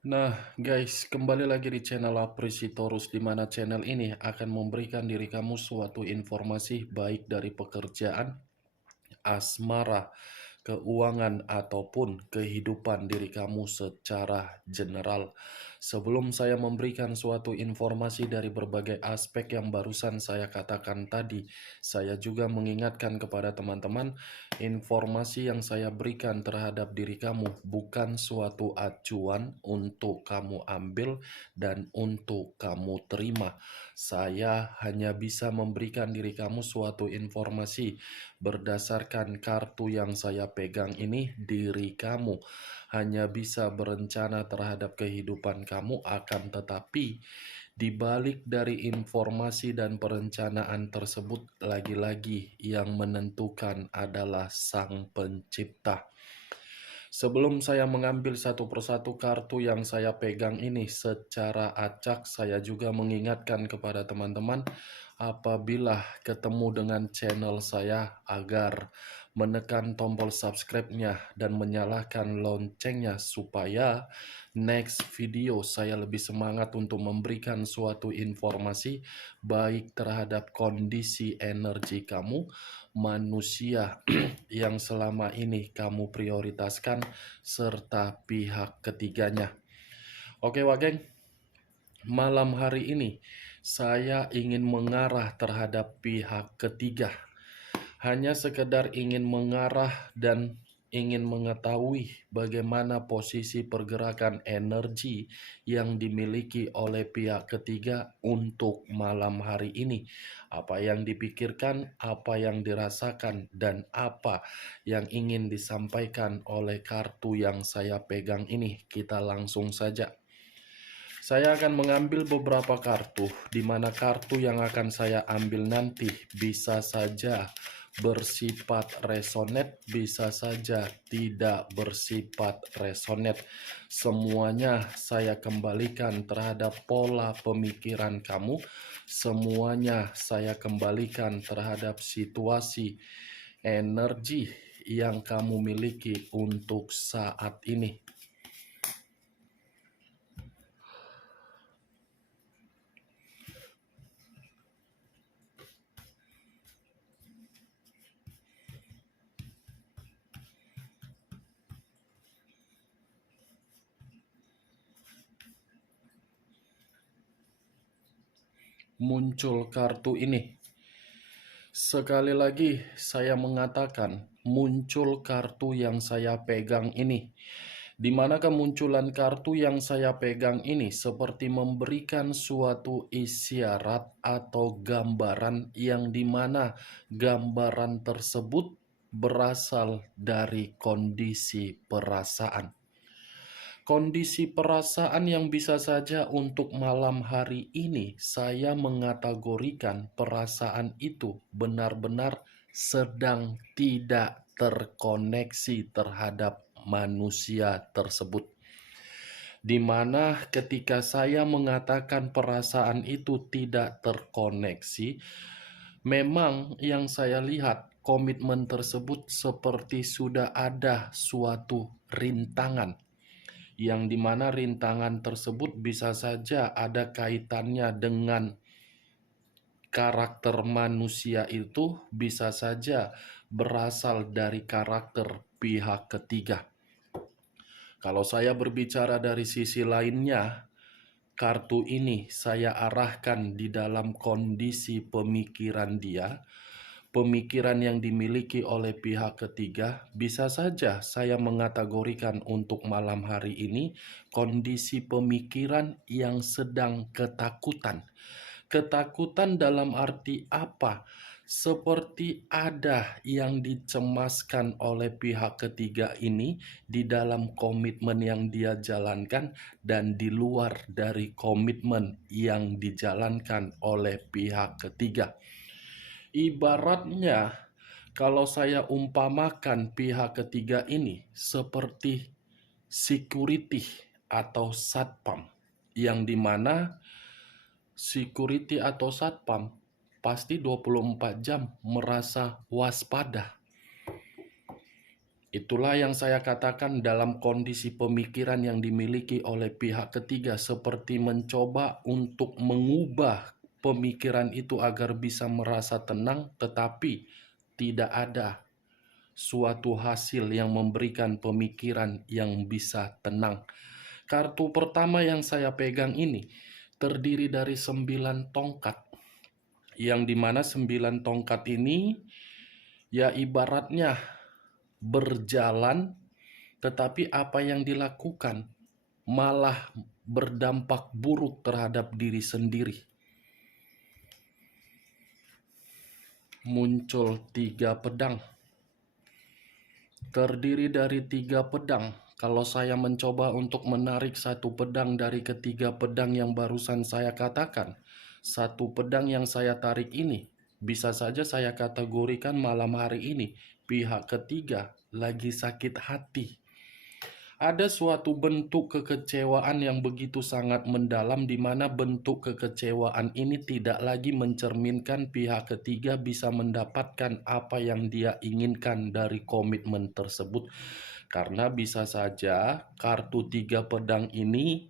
Nah, guys, kembali lagi di channel Apresitorus, di mana channel ini akan memberikan diri kamu suatu informasi baik dari pekerjaan, asmara, keuangan, ataupun kehidupan diri kamu secara general. Sebelum saya memberikan suatu informasi dari berbagai aspek yang barusan saya katakan tadi, saya juga mengingatkan kepada teman-teman, informasi yang saya berikan terhadap diri kamu bukan suatu acuan untuk kamu ambil dan untuk kamu terima. Saya hanya bisa memberikan diri kamu suatu informasi berdasarkan kartu yang saya pegang ini. Diri kamu hanya bisa berencana terhadap kehidupan kamu, akan tetapi di balik dari informasi dan perencanaan tersebut, lagi-lagi yang menentukan adalah Sang Pencipta. Sebelum saya mengambil satu persatu kartu yang saya pegang ini secara acak, saya juga mengingatkan kepada teman-teman apabila ketemu dengan channel saya agar menekan tombol subscribe-nya dan menyalakan loncengnya supaya next video saya lebih semangat untuk memberikan suatu informasi baik terhadap kondisi energi kamu, manusia yang selama ini kamu prioritaskan, serta pihak ketiganya. Oke, Wageng, malam hari ini saya ingin mengarah terhadap pihak ketiga. Hanya sekedar ingin mengarah dan ingin mengetahui bagaimana posisi pergerakan energi yang dimiliki oleh pihak ketiga untuk malam hari ini. Apa yang dipikirkan, apa yang dirasakan, dan apa yang ingin disampaikan oleh kartu yang saya pegang ini. Kita langsung saja. Saya akan mengambil beberapa kartu, di mana kartu yang akan saya ambil nanti bisa saja bersifat resonate, bisa saja tidak bersifat resonate. Semuanya saya kembalikan terhadap pola pemikiran kamu, semuanya saya kembalikan terhadap situasi energi yang kamu miliki untuk saat ini. Muncul kartu ini. Sekali lagi saya mengatakan, muncul kartu yang saya pegang ini. Di mana kemunculan kartu yang saya pegang ini seperti memberikan suatu isyarat atau gambaran yang dimana gambaran tersebut berasal dari kondisi perasaan. Kondisi perasaan yang bisa saja untuk malam hari ini saya mengategorikan perasaan itu benar-benar sedang tidak terkoneksi terhadap manusia tersebut. Di mana ketika saya mengatakan perasaan itu tidak terkoneksi, memang yang saya lihat komitmen tersebut seperti sudah ada suatu rintangan, yang dimana rintangan tersebut bisa saja ada kaitannya dengan karakter manusia, itu bisa saja berasal dari karakter pihak ketiga. Kalau saya berbicara dari sisi lainnya, kartu ini saya arahkan di dalam kondisi pemikiran dia. Pemikiran yang dimiliki oleh pihak ketiga bisa saja saya mengategorikan untuk malam hari ini kondisi pemikiran yang sedang ketakutan. Ketakutan dalam arti apa? Seperti ada yang dicemaskan oleh pihak ketiga ini di dalam komitmen yang dia jalankan dan di luar dari komitmen yang dijalankan oleh pihak ketiga. Ibaratnya, kalau saya umpamakan pihak ketiga ini seperti security atau satpam, yang dimana security atau satpam pasti 24 jam merasa waspada. Itulah yang saya katakan dalam kondisi pemikiran yang dimiliki oleh pihak ketiga, seperti mencoba untuk mengubah pemikiran itu agar bisa merasa tenang, tetapi tidak ada suatu hasil yang memberikan pemikiran yang bisa tenang. Kartu pertama yang saya pegang ini terdiri dari 9 tongkat, yang dimana 9 tongkat ini ya ibaratnya berjalan, tetapi apa yang dilakukan malah berdampak buruk terhadap diri sendiri. Muncul 3 pedang. Terdiri dari 3 pedang. Kalau saya mencoba untuk menarik satu pedang dari ketiga pedang yang barusan saya katakan, satu pedang yang saya tarik ini, bisa saja saya kategorikan malam hari ini pihak ketiga lagi sakit hati. Ada suatu bentuk kekecewaan yang begitu sangat mendalam, di mana bentuk kekecewaan ini tidak lagi mencerminkan pihak ketiga bisa mendapatkan apa yang dia inginkan dari komitmen tersebut. Karena bisa saja kartu 3 pedang ini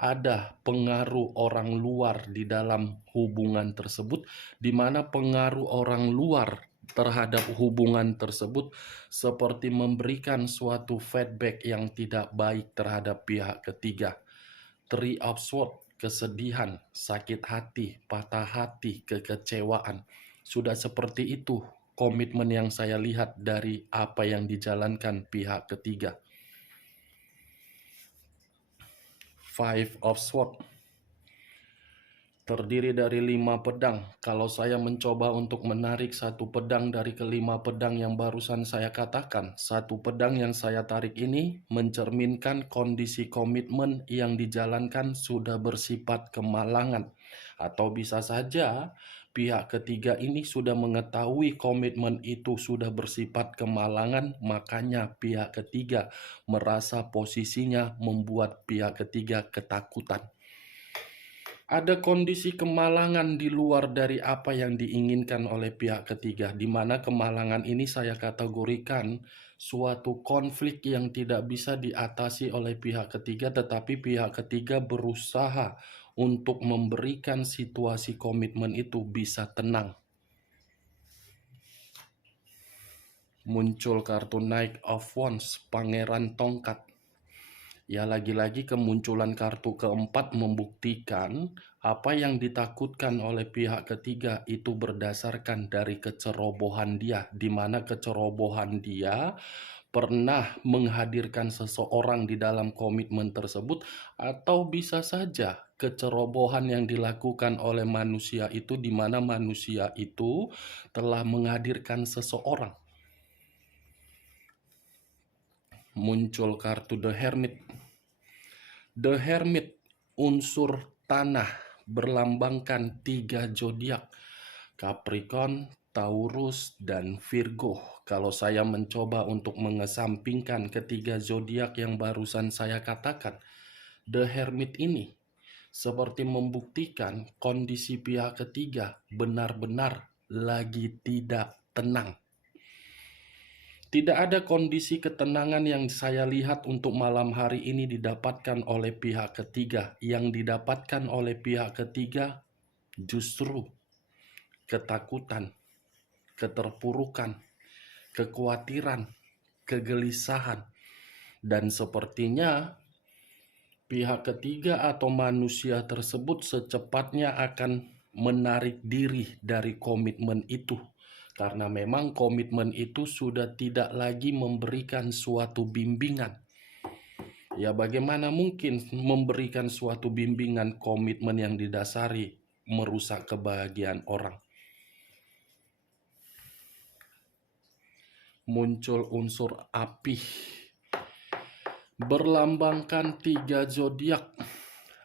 ada pengaruh orang luar di dalam hubungan tersebut, di mana pengaruh orang luar terhadap hubungan tersebut seperti memberikan suatu feedback yang tidak baik terhadap pihak ketiga. Three of Swords, kesedihan, sakit hati, patah hati, kekecewaan. Sudah seperti itu komitmen yang saya lihat dari apa yang dijalankan pihak ketiga. Five of Swords terdiri dari 5 pedang. Kalau saya mencoba untuk menarik satu pedang dari kelima pedang yang barusan saya katakan, satu pedang yang saya tarik ini mencerminkan kondisi komitmen yang dijalankan sudah bersifat kemalangan. Atau bisa saja pihak ketiga ini sudah mengetahui komitmen itu sudah bersifat kemalangan, makanya pihak ketiga merasa posisinya membuat pihak ketiga ketakutan. Ada kondisi kemalangan di luar dari apa yang diinginkan oleh pihak ketiga, di mana kemalangan ini saya kategorikan suatu konflik yang tidak bisa diatasi oleh pihak ketiga, tetapi pihak ketiga berusaha untuk memberikan situasi komitmen itu bisa tenang. Muncul kartu Knight of Wands, Pangeran Tongkat. Ya, lagi-lagi kemunculan kartu keempat membuktikan apa yang ditakutkan oleh pihak ketiga itu berdasarkan dari kecerobohan dia, di mana kecerobohan dia pernah menghadirkan seseorang di dalam komitmen tersebut, atau bisa saja kecerobohan yang dilakukan oleh manusia itu, di mana manusia itu telah menghadirkan seseorang. Muncul kartu The Hermit. The Hermit, unsur tanah, berlambangkan 3 zodiak, Capricorn, Taurus, dan Virgo. Kalau saya mencoba untuk mengesampingkan ketiga zodiak yang barusan saya katakan, The Hermit ini seperti membuktikan kondisi pihak ketiga benar-benar lagi tidak tenang. Tidak ada kondisi ketenangan yang saya lihat untuk malam hari ini didapatkan oleh pihak ketiga. Yang didapatkan oleh pihak ketiga justru ketakutan, keterpurukan, kekhawatiran, kegelisahan. Dan sepertinya pihak ketiga atau manusia tersebut secepatnya akan menarik diri dari komitmen itu. Karena memang komitmen itu sudah tidak lagi memberikan suatu bimbingan. Ya, bagaimana mungkin memberikan suatu bimbingan komitmen yang didasari merusak kebahagiaan orang? Muncul unsur api, berlambangkan 3 zodiak,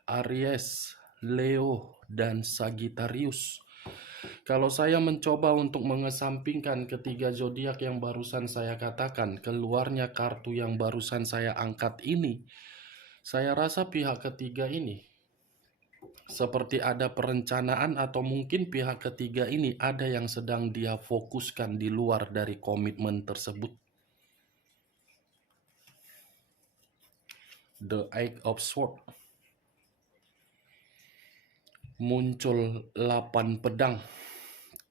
Aries, Leo, dan Sagittarius. Kalau saya mencoba untuk mengesampingkan ketiga zodiak yang barusan saya katakan, keluarnya kartu yang barusan saya angkat ini, saya rasa pihak ketiga ini seperti ada perencanaan, atau mungkin pihak ketiga ini ada yang sedang dia fokuskan di luar dari komitmen tersebut. The Eight of Swords. Muncul 8 pedang.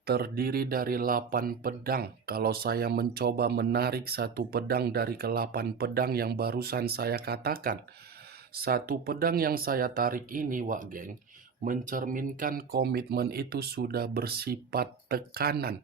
Terdiri dari 8 pedang. Kalau saya mencoba menarik satu pedang dari ke-8 pedang yang barusan saya katakan, satu pedang yang saya tarik ini, Wak Geng, mencerminkan komitmen itu sudah bersifat tekanan.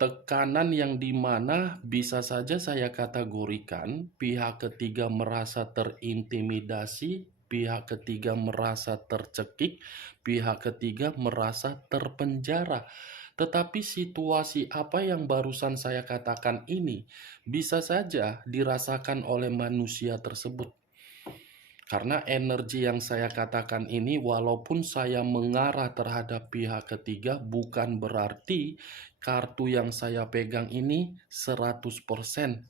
Tekanan yang dimana bisa saja saya kategorikan pihak ketiga merasa terintimidasi, pihak ketiga merasa tercekik, pihak ketiga merasa terpenjara. Tetapi situasi apa yang barusan saya katakan ini bisa saja dirasakan oleh manusia tersebut. Karena energi yang saya katakan ini, walaupun saya mengarah terhadap pihak ketiga, bukan berarti kartu yang saya pegang ini 100%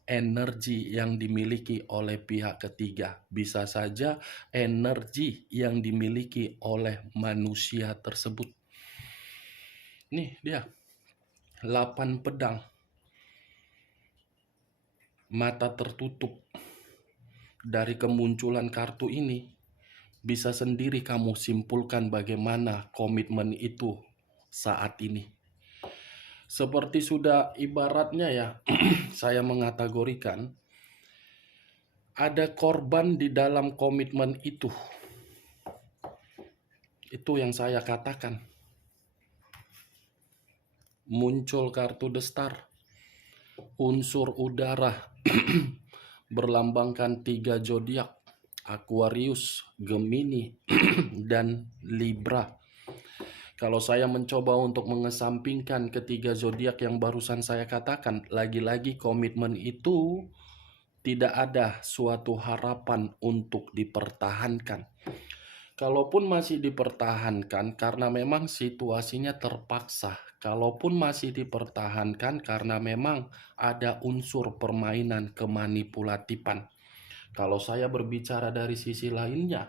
energi yang dimiliki oleh pihak ketiga. Bisa saja energi yang dimiliki oleh manusia tersebut. Nih dia, 8 pedang. Mata tertutup. Dari kemunculan kartu ini, bisa sendiri kamu simpulkan bagaimana komitmen itu saat ini. Seperti sudah ibaratnya ya, saya mengategorikan, ada korban di dalam komitmen itu. Itu yang saya katakan. Muncul kartu The Star, unsur udara, berlambangkan 3 zodiak, Aquarius, Gemini, dan Libra. Kalau saya mencoba untuk mengesampingkan ketiga zodiak yang barusan saya katakan, lagi-lagi komitmen itu tidak ada suatu harapan untuk dipertahankan. Kalaupun masih dipertahankan karena memang situasinya terpaksa. Kalaupun masih dipertahankan karena memang ada unsur permainan kemanipulatifan. Kalau saya berbicara dari sisi lainnya,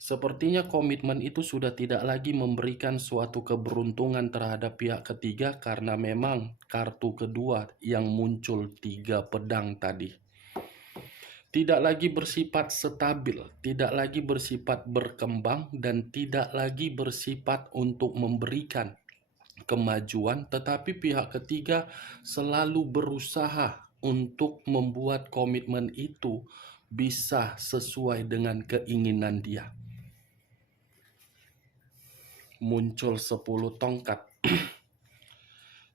sepertinya komitmen itu sudah tidak lagi memberikan suatu keberuntungan terhadap pihak ketiga karena memang kartu kedua yang muncul 3 pedang tadi. Tidak lagi bersifat stabil, tidak lagi bersifat berkembang, dan tidak lagi bersifat untuk memberikan kemajuan, tetapi pihak ketiga selalu berusaha untuk membuat komitmen itu bisa sesuai dengan keinginan dia. Muncul 10 tongkat.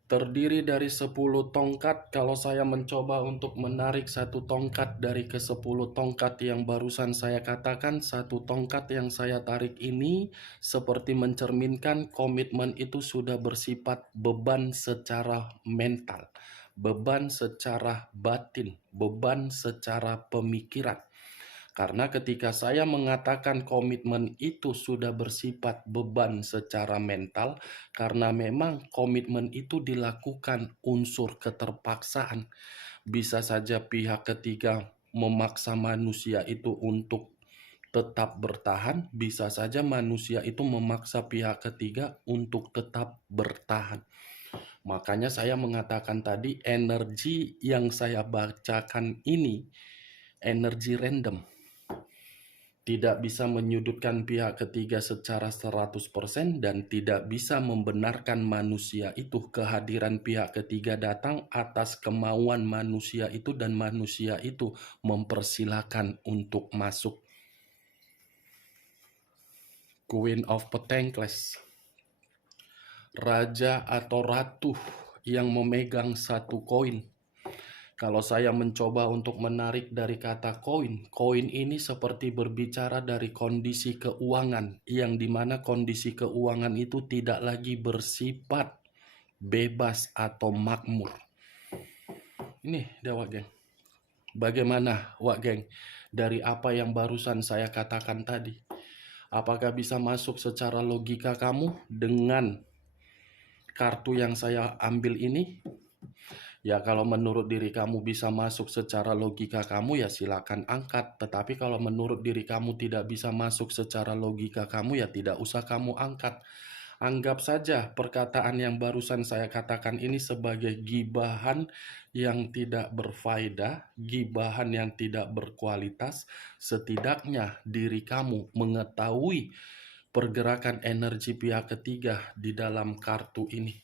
Terdiri dari 10 tongkat. Kalau saya mencoba untuk menarik satu tongkat dari ke-10 tongkat yang barusan saya katakan, satu tongkat yang saya tarik ini seperti mencerminkan komitmen itu sudah bersifat beban secara mental, beban secara batin, beban secara pemikiran. Karena ketika saya mengatakan komitmen itu sudah bersifat beban secara mental, karena memang komitmen itu dilakukan unsur keterpaksaan. Bisa saja pihak ketiga memaksa manusia itu untuk tetap bertahan, bisa saja manusia itu memaksa pihak ketiga untuk tetap bertahan. Makanya saya mengatakan tadi energi yang saya bacakan ini energi random. Tidak bisa menyudutkan pihak ketiga secara 100% dan tidak bisa membenarkan manusia itu. Kehadiran pihak ketiga datang atas kemauan manusia itu dan manusia itu mempersilahkan untuk masuk. Queen of Pentacles, raja atau ratu yang memegang satu koin. Kalau saya mencoba untuk menarik dari kata koin, koin ini seperti berbicara dari kondisi keuangan, yang dimana kondisi keuangan itu tidak lagi bersifat bebas atau makmur. Ini dia Wak Geng. Bagaimana Wak Geng dari apa yang barusan saya katakan tadi? Apakah bisa masuk secara logika kamu dengan kartu yang saya ambil ini? Ya kalau menurut diri kamu bisa masuk secara logika kamu ya silakan angkat. Tetapi kalau menurut diri kamu tidak bisa masuk secara logika kamu ya tidak usah kamu angkat. Anggap saja perkataan yang barusan saya katakan ini sebagai gibahan yang tidak berfaedah, gibahan yang tidak berkualitas. Setidaknya diri kamu mengetahui pergerakan energi pihak ketiga di dalam kartu ini.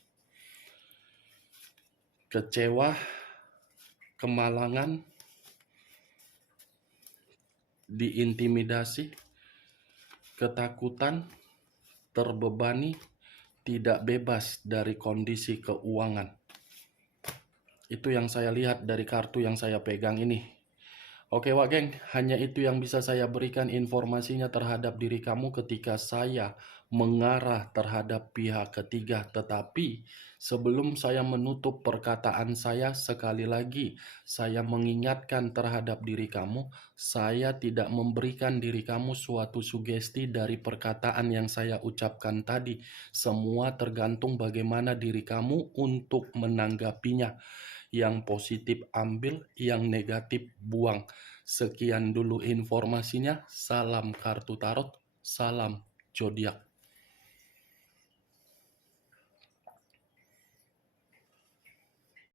Kecewa, kemalangan, diintimidasi, ketakutan, terbebani, tidak bebas dari kondisi keuangan. Itu yang saya lihat dari kartu yang saya pegang ini. Oke Wak Geng, hanya itu yang bisa saya berikan informasinya terhadap diri kamu ketika saya mengarah terhadap pihak ketiga. Tetapi sebelum saya menutup perkataan saya, sekali lagi saya mengingatkan terhadap diri kamu, saya tidak memberikan diri kamu suatu sugesti dari perkataan yang saya ucapkan tadi. Semua tergantung bagaimana diri kamu untuk menanggapinya. Yang positif ambil, yang negatif buang. Sekian dulu informasinya. Salam kartu tarot, salam zodiak.